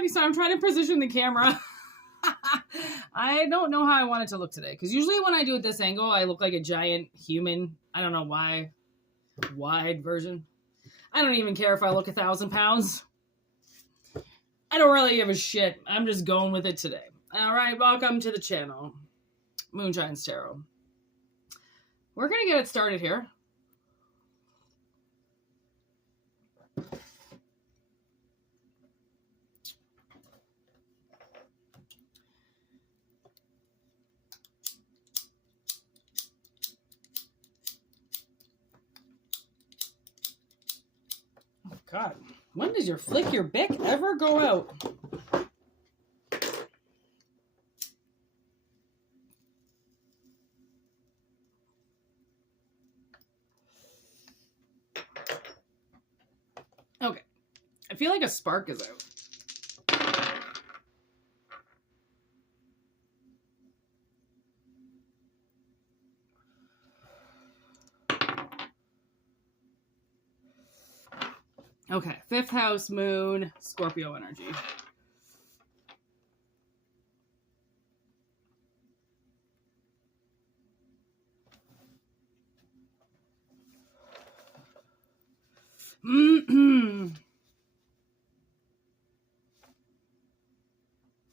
already started. I'm trying to position the camera. I don't know how I want it to look today. Because usually when I do it this angle, I look like a giant human. I don't know why. Wide version. I don't even care if I look 1,000 pounds. I don't really give a shit. I'm just going with it today. All right, welcome to the channel. Moonshine's Tarot. We're going to get it started here. Oh, God. When does your flick your bick ever go out? Okay. I feel like a spark is out. Okay, 5th house, moon, Scorpio energy.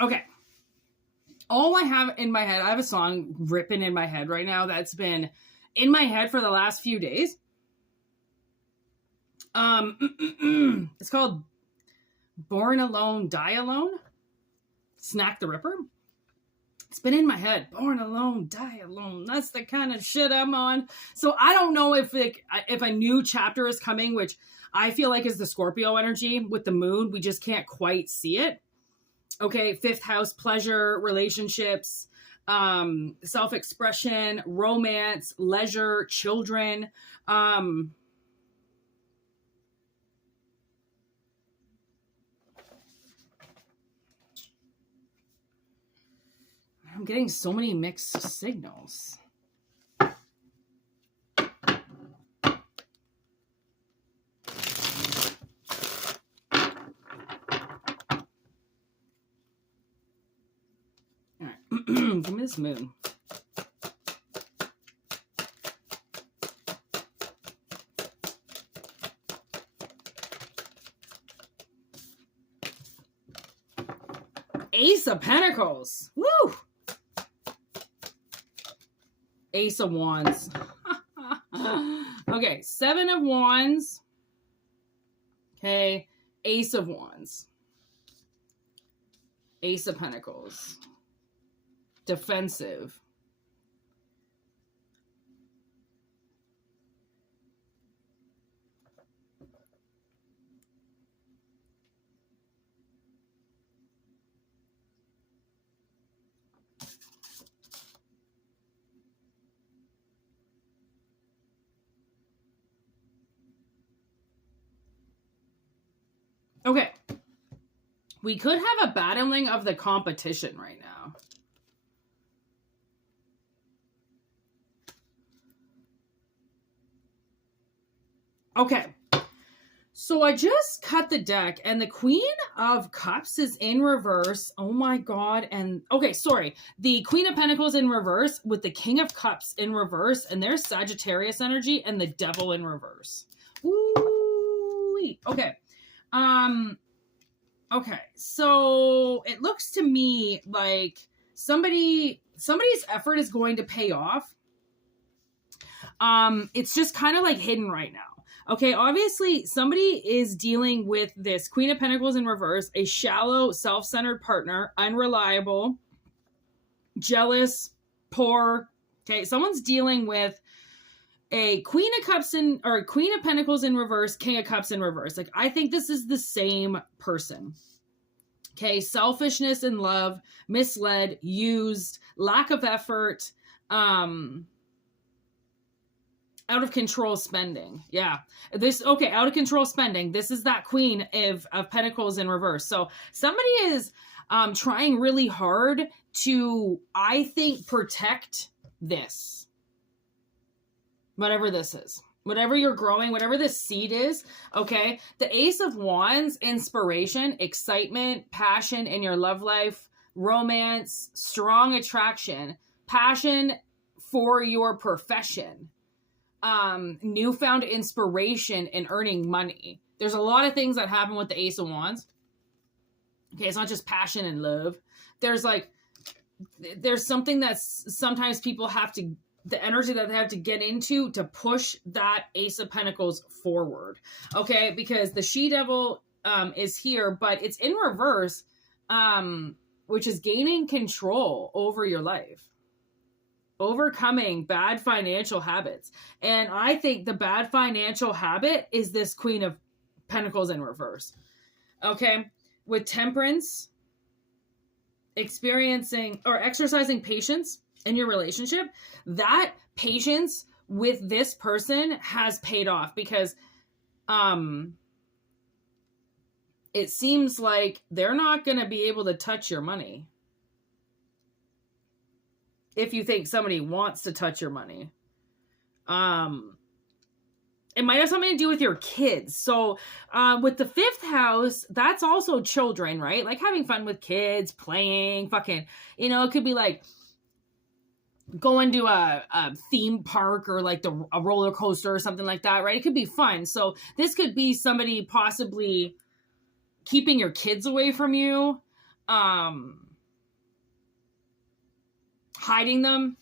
Okay. All I have in my head, I have a song ripping in my head right now that's been in my head for the last few days. It's called Born Alone, Die Alone. Snack the Ripper. It's been in my head. Born alone, die alone. That's the kind of shit I'm on. So I don't know if a new chapter is coming, which I feel like is the Scorpio energy with the moon. We just can't quite see it. Okay, 5th house, pleasure, relationships, self-expression, romance, leisure, children. I'm getting so many mixed signals. All right, give me this moon. Ace of Pentacles. Woo! Ace of Wands. Okay, 7 of Wands. Okay, Ace of Wands. Ace of Pentacles. Defensive. Okay. We could have a battling of the competition right now. Okay. So I just cut the deck and the Queen of Cups is in reverse. Oh my God. And okay, sorry. The Queen of Pentacles in reverse with the King of Cups in reverse, and there's Sagittarius energy and the Devil in reverse. Woo! Okay. Okay, so it looks to me like somebody's effort is going to pay off. It's just kind of like hidden right now. Okay, obviously somebody is dealing with this Queen of Pentacles in reverse, a shallow, self-centered partner, unreliable, jealous, poor. Okay, someone's dealing with a Queen of Cups or Queen of Pentacles in reverse, King of Cups in reverse. Like, I think this is the same person. Okay, selfishness in love, misled, used, lack of effort, out of control spending. Yeah. Out of control spending. This is that Queen of Pentacles in reverse. So somebody is trying really hard to, I think, protect this. Whatever this is. whatever you're growing, whatever the seed is, okay? The Ace of Wands, inspiration, excitement, passion in your love life, romance, strong attraction, passion for your profession, newfound inspiration in earning money. There's a lot of things that happen with the Ace of Wands. Okay, it's not just passion and love. There's something that's sometimes people have to, the energy that they have to get into to push that Ace of Pentacles forward. Okay, because the She-Devil is here, but it's in reverse, which is gaining control over your life. Overcoming bad financial habits. And I think the bad financial habit is this Queen of Pentacles in reverse. Okay, with Temperance, experiencing or exercising patience in your relationship, that patience with this person has paid off, because it seems like they're not going to be able to touch your money. If you think somebody wants to touch your money, it might have something to do with your kids. So with the 5th house, that's also children, right? Like having fun with kids, playing, fucking, it could be like going to a theme park or like a roller coaster or something like that, right? It could be fun. So this could be somebody possibly keeping your kids away from you, hiding them.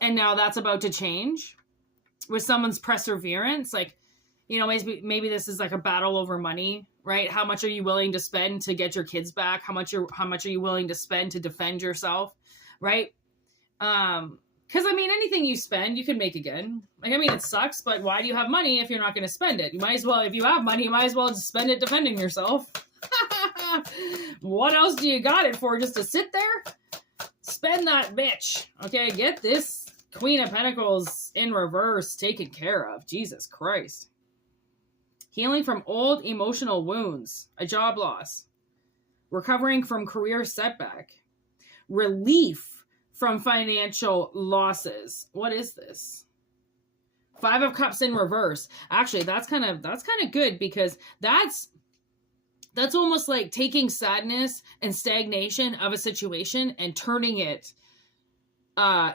And now that's about to change with someone's perseverance. Like, maybe this is like a battle over money, right? How much are you willing to spend to get your kids back? How much are you willing to spend to defend yourself? Right? Because anything you spend, you can make again. Like, it sucks, but why do you have money if you're not going to spend it? You might as well, if you have money, you might as well just spend it defending yourself. What else do you got it for? Just to sit there? Spend that bitch. Okay, get this Queen of Pentacles in reverse taken care of. Jesus Christ. Healing from old emotional wounds, a job loss, recovering from career setback, relief from financial losses. What is this? 5 of Cups in reverse. Actually, that's kind of good, because that's almost like taking sadness and stagnation of a situation and turning it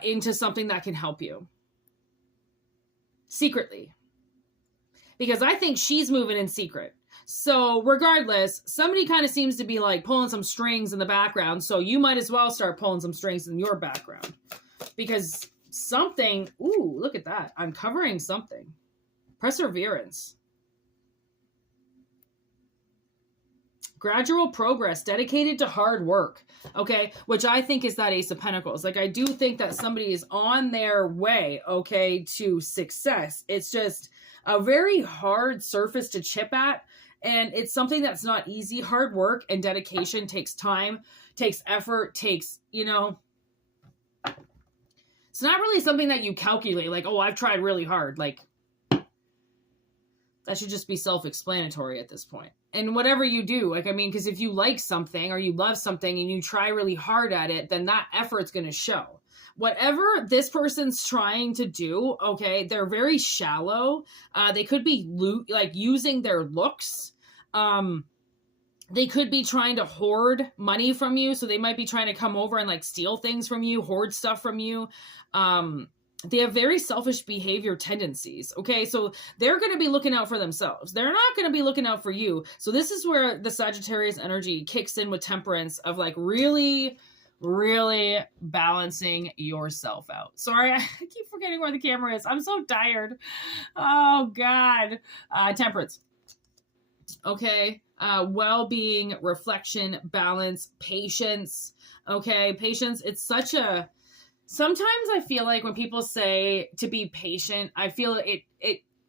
into something that can help you secretly. Because I think she's moving in secret. So regardless, somebody kind of seems to be like pulling some strings in the background. So you might as well start pulling some strings in your background. Because something, ooh, look at that. Uncovering something. Perseverance. Gradual progress, dedicated to hard work, okay? Which I think is that Ace of Pentacles. Like, I do think that somebody is on their way, okay, to success. It's just a very hard surface to chip at, and it's something that's not easy. Hard work and dedication takes time, takes effort, takes, it's not really something that you calculate, like, oh, I've tried really hard. Like, that should just be self-explanatory at this point. And whatever you do, because if you like something or you love something and you try really hard at it, then that effort's going to show. Whatever this person's trying to do, okay, they're very shallow. They could be using their looks. They could be trying to hoard money from you. So they might be trying to come over and steal things from you, hoard stuff from you. They have very selfish behavior tendencies. Okay. So they're going to be looking out for themselves. They're not going to be looking out for you. So this is where the Sagittarius energy kicks in with Temperance of really, really balancing yourself out. Sorry, I keep forgetting where the camera is. I'm so tired. Oh God. Temperance. Okay. Well-being, reflection, balance, patience. Okay. Patience. It's such a, sometimes I feel like when people say to be patient, I feel it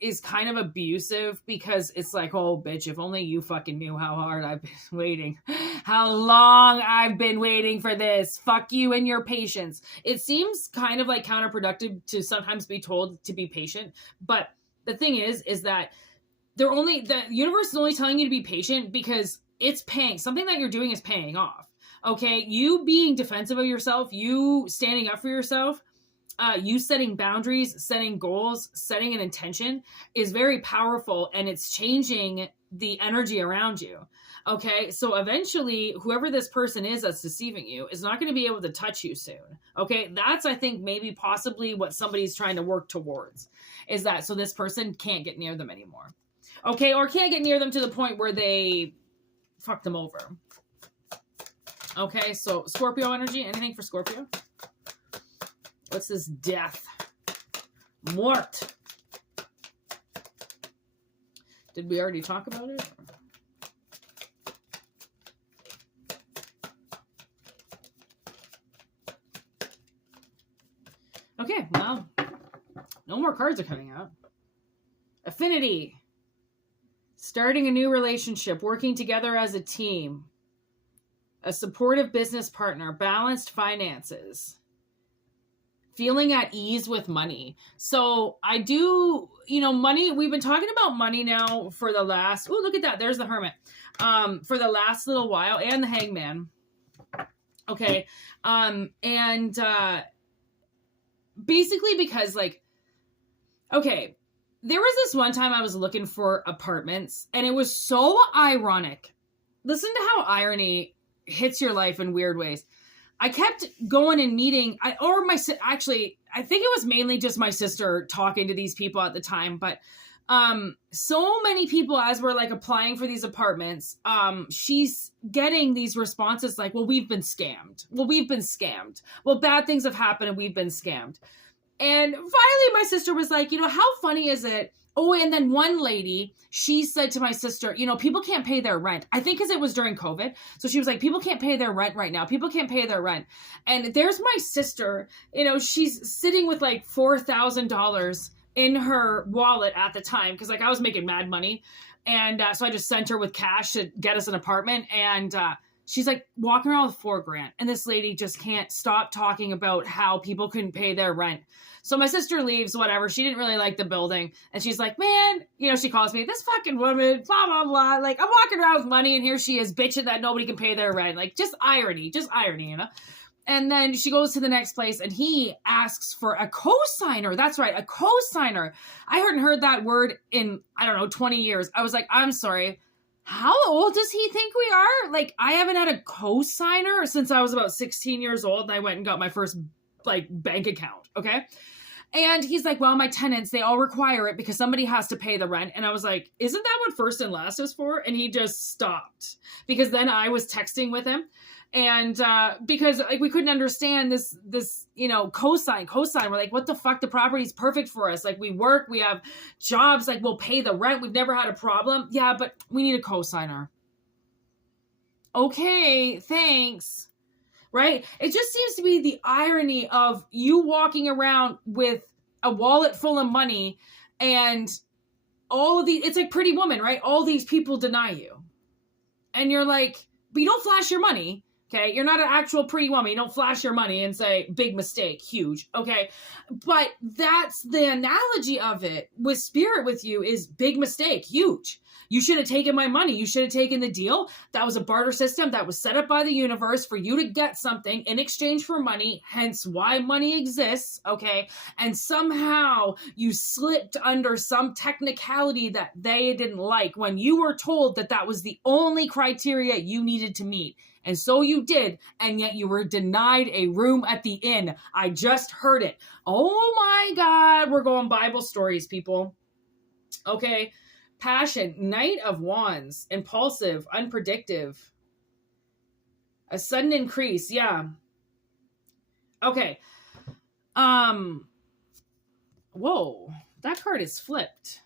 is kind of abusive, because it's like, oh, bitch, if only you fucking knew how hard I've been waiting, how long I've been waiting for this. Fuck you and your patience. It seems kind of like counterproductive to sometimes be told to be patient. But the thing is that the universe is only telling you to be patient because it's paying. Something that you're doing is paying off. Okay, you being defensive of yourself, you standing up for yourself, you setting boundaries, setting goals, setting an intention is very powerful, and it's changing the energy around you. Okay, so eventually, whoever this person is that's deceiving you is not going to be able to touch you soon. Okay, that's, I think, maybe possibly what somebody's trying to work towards, is that so this person can't get near them anymore. Okay, or can't get near them to the point where they fuck them over. Okay, so Scorpio energy, anything for Scorpio? What's this? Death. Mort. Did we already talk about it? Okay, well, no more cards are coming out. Affinity. Starting a new relationship, working together as a team. A supportive business partner, balanced finances. Feeling at ease with money. So I do, money, we've been talking about money now for the last, look at that, there's the Hermit. For the last little while, and the Hangman. Okay. Basically because okay, there was this one time I was looking for apartments, and it was so ironic. Listen to how irony hits your life in weird ways. I kept going and meeting, I think it was mainly just my sister talking to these people at the time, but so many people, as we're applying for these apartments, she's getting these responses like, well, we've been scammed. Well, bad things have happened and we've been scammed. And finally my sister was like, how funny is it? Oh, and then one lady, she said to my sister, people can't pay their rent. I think because it was during COVID. So she was like, people can't pay their rent right now. People can't pay their rent. And there's my sister, she's sitting with $4,000 in her wallet at the time. Cause I was making mad money. And so I just sent her with cash to get us an apartment. And she's walking around with $4,000. And this lady just can't stop talking about how people couldn't pay their rent. So my sister leaves, whatever. She didn't really like the building. And she's like, man, she calls me, this fucking woman, blah, blah, blah. I'm walking around with money, and here she is bitching that nobody can pay their rent. Just irony, And then she goes to the next place, and he asks for a cosigner. That's right, a cosigner. I hadn't heard that word in, 20 years. I was like, I'm sorry. How old does he think we are? I haven't had a cosigner since I was about 16 years old, and I went and got my first, bank account, okay? And he's like, well, my tenants, they all require it because somebody has to pay the rent. And I was like, isn't that what first and last is for? And he just stopped, because then I was texting with him. And because we couldn't understand this cosign. We're like, what the fuck? The property's perfect for us. We work, we have jobs, we'll pay the rent. We've never had a problem. Yeah, but we need a cosigner. Okay, thanks. Right? It just seems to be the irony of you walking around with a wallet full of money, and all of these, it's like Pretty Woman, right? All these people deny you. And you're like, but you don't flash your money. Okay, you're not an actual pretty woman. You don't flash your money and say, big mistake, huge. Okay, but that's the analogy of it with spirit with you, is big mistake, huge. You should have taken my money. You should have taken the deal. That was a barter system that was set up by the universe for you to get something in exchange for money, hence why money exists, okay? And somehow you slipped under some technicality that they didn't like when you were told that that was the only criteria you needed to meet. And so you did, and yet you were denied a room at the inn. I just heard it. Oh my God, we're going Bible stories, people. Okay, passion, Knight of Wands, impulsive, unpredictable. A sudden increase, yeah. Okay. Whoa, that card is flipped.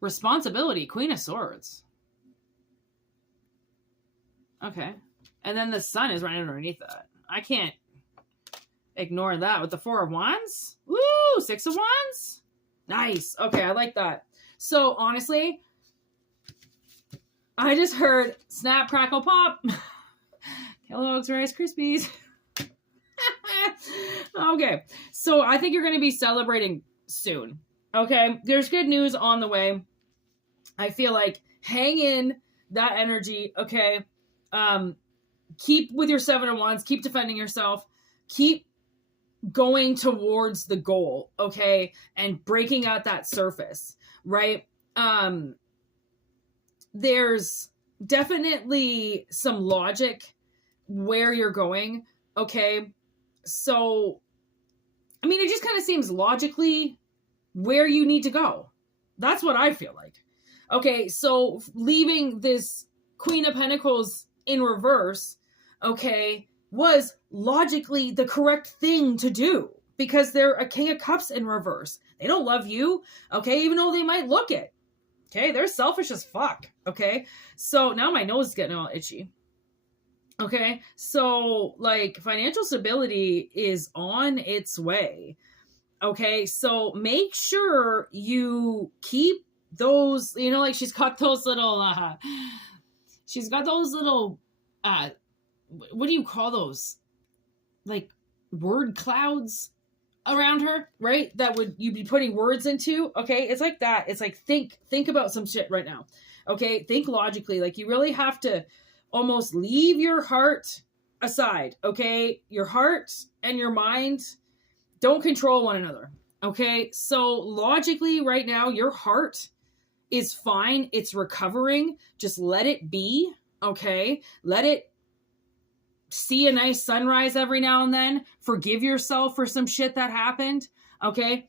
Responsibility, Queen of Swords. Okay. And then the sun is right underneath that. I can't ignore that with the Four of Wands. Woo! Six of Wands. Nice. Okay, I like that. So, honestly, I just heard snap, crackle, pop. Kellogg's Rice Krispies. Okay. So, I think you're going to be celebrating soon. Okay? There's good news on the way. I feel like hang in that energy, okay? Keep with your Seven of Wands. Keep defending yourself. Keep going towards the goal, okay, and breaking out that surface, right? There's definitely some logic where you're going, okay? So, I mean, it just kind of seems logically where you need to go. That's what I feel like. Okay, so leaving this Queen of Pentacles in reverse, okay, was logically the correct thing to do because they're a King of Cups in reverse. They don't love you, okay, even though they might look it. Okay, they're selfish as fuck, okay? So now my nose is getting all itchy. Okay, so like financial stability is on its way. Okay, so make sure you keep those, you know, like she's got those little, what do you call those? Like word clouds around her, right? That would you be putting words into? Okay, it's like that. It's like think about some shit right now. Okay, think logically. Like you really have to almost leave your heart aside. Okay, your heart and your mind don't control one another. Okay, so logically right now your heart is fine. It's recovering. Just let it be. Okay, let it see a nice sunrise every now and then. Forgive yourself for some shit that happened. Okay.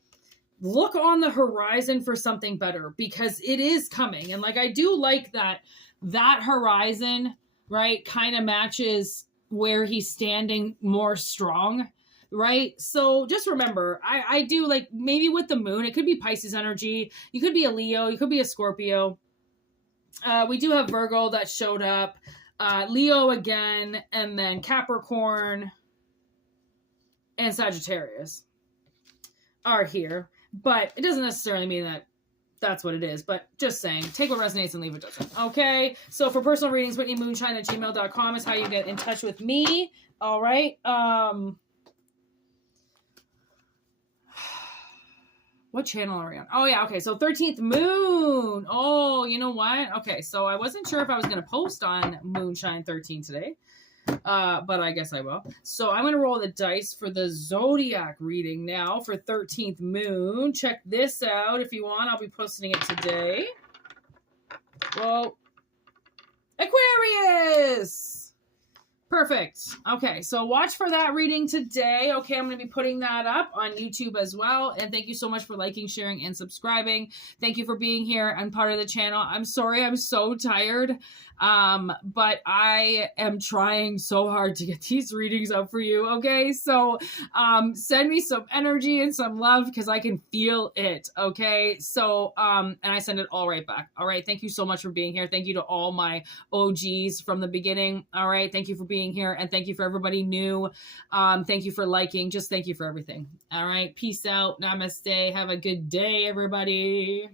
Look on the horizon for something better because it is coming. And like, I do like that horizon, right, kind of matches where he's standing more strong, right? So just remember, I do like maybe with the moon, it could be Pisces energy. You could be a Leo. You could be a Scorpio. We do have Virgo that showed up. Leo again, and then Capricorn and Sagittarius are here. But it doesn't necessarily mean that that's what it is. But just saying, take what resonates and leave what doesn't. Okay? So for personal readings, whitneymoonshine@gmail.com is how you get in touch with me. All right? What channel are we on? Oh, yeah. Okay. So 13th moon. Oh, you know what? Okay. So I wasn't sure if I was going to post on Moonshine 13 today, but I guess I will. So I'm going to roll the dice for the Zodiac reading now for 13th moon. Check this out if you want. I'll be posting it today. Well, Aquarius. Perfect. Okay, so watch for that reading today. Okay, I'm going to be putting that up on YouTube as well. And thank you so much for liking, sharing, and subscribing. Thank you for being here and part of the channel. I'm sorry I'm so tired, but I am trying so hard to get these readings up for you. Okay, so send me some energy and some love because I can feel it. Okay, so and I send it all right back. All right, thank you so much for being here. Thank you to all my OGs from the beginning. All right, thank you for being here, and thank you for everybody new. Thank you for liking. Just thank you for everything. All right, peace out. Namaste. Have a good day, everybody.